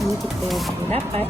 Ini kita baru dapat.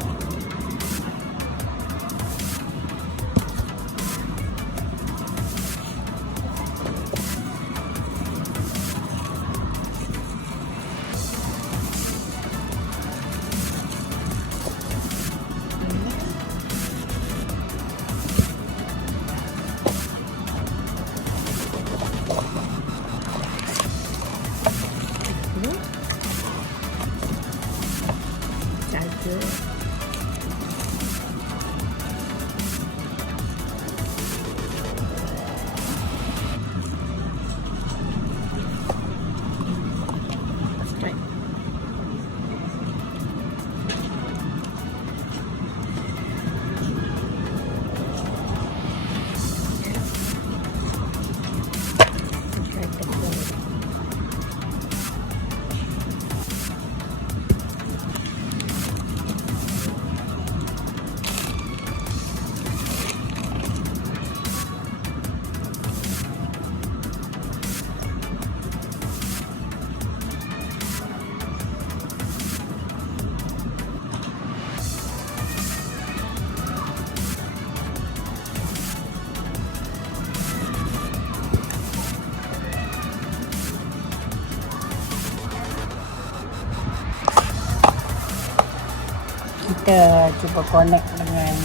Kita cuba connect dengan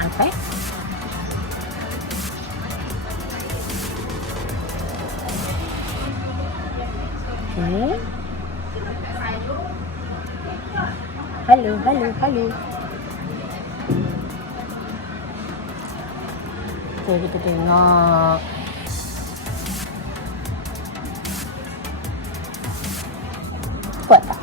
apa? Okay. Halo. Okay, kita tengok. Kuat tak?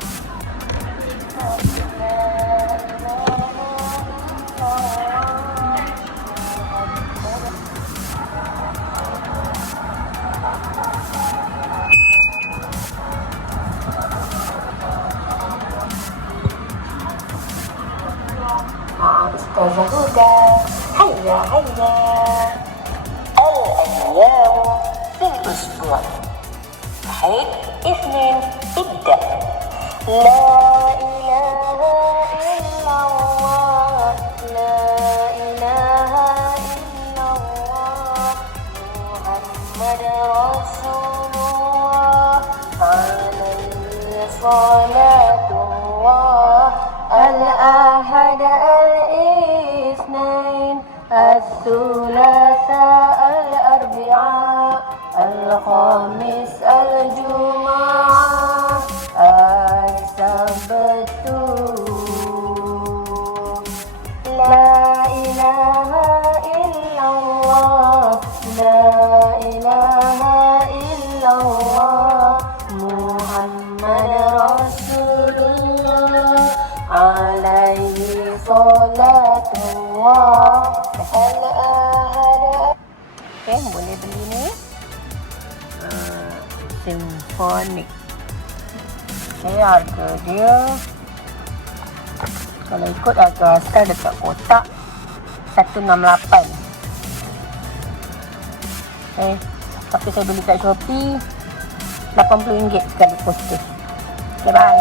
Ustazah Huda, hayya الأيام في الأسبوع واحد اثنين ابدأ لا إله إلا الله لا إله إلا الله محمد رسول الله عليه صلاة الله الأحد الاثنين الثلاثاء الأربعاء الخامس الجمعة السبت لا إله إلا الله لا إله إلا الله محمد رسول الله عليه صلاة الله الأحد. Okay, boleh beli ni Cenfonix. Okay, harga dia kalau ikut harga asal dekat kotak 168. Okay, tapi saya beli kat Shopee RM80 sekali postage. Okay, bye.